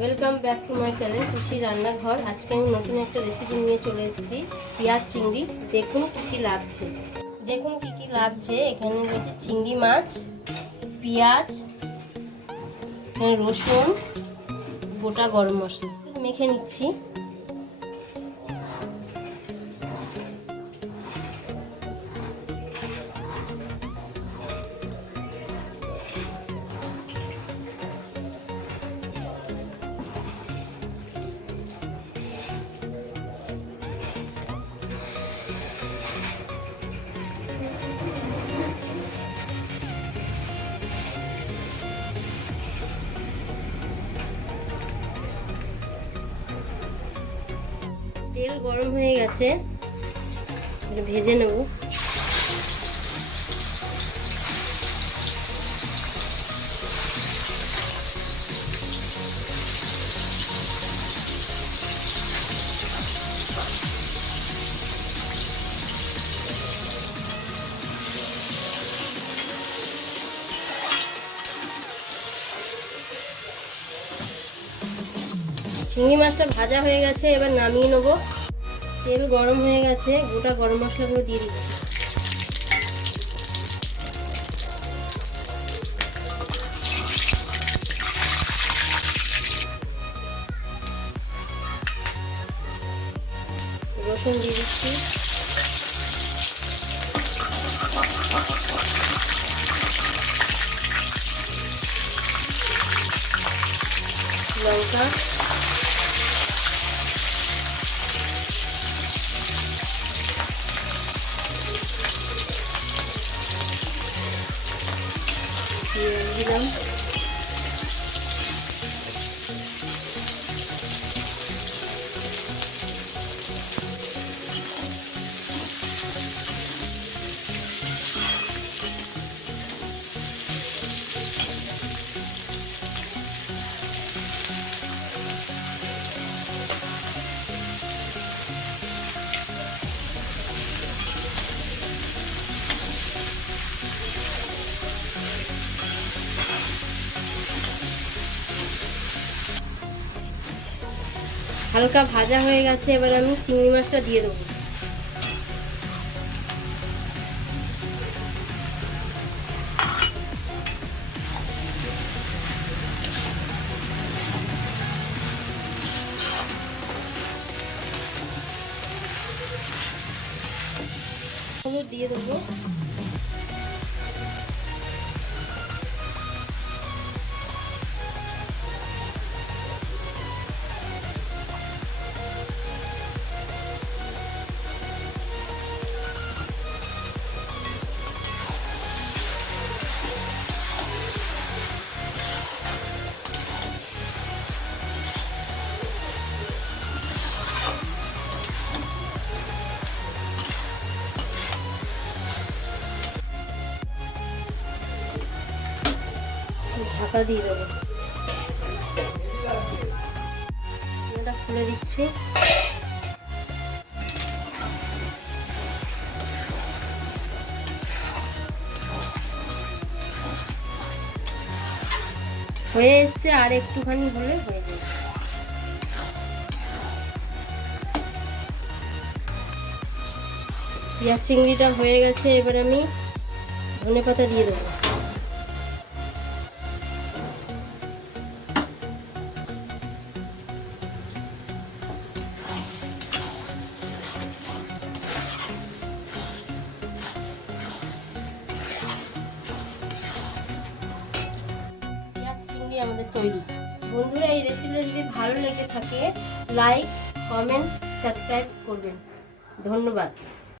Welcome back to my channel খুশি রান্নাঘর। আজকে আমি নতুন একটা রেসিপি নিয়ে চলে এসেছি, পেঁয়াজ চিংড়ি। দেখুন কি কি লাগছে, এখানে রয়েছে চিংড়ি মাছ, পেঁয়াজ, রসুন, গোটা গরম মশলা। মেখে নিচ্ছি। তেল গরম হয়ে গেছে, ভেজে নেব। চিংড়ি মাছটা ভাজা হয়ে গেছে, এবার নামিয়ে নেব। তেল গরম হয়ে গেছে, গোটা গরম মশলাগুলো দিয়ে দিচ্ছি। রসুন দিয়ে দিচ্ছি, লঙ্কা, দিলাম। হালকা ভাজা হয়ে গেছে, এবার আমি চিংড়ি মাছটা দিয়ে দেবো। হলুদ দিয়ে দেবো, ঢাকা দিয়ে দেবো। এটা খুলে দিচ্ছি। হয়ে এসছে, আর একটুখানি হলে হয়ে যাবে। পেঁয়াজ চিংড়িটা হয়ে গেছে, এবার আমি ধনেপাতা দিয়ে দেবো। আমাদের তৈরি। বন্ধুরা, এই রেসিপিটা যদি ভালো লেগে থাকে লাইক, কমেন্ট, সাবস্ক্রাইব করবেন। ধন্যবাদ।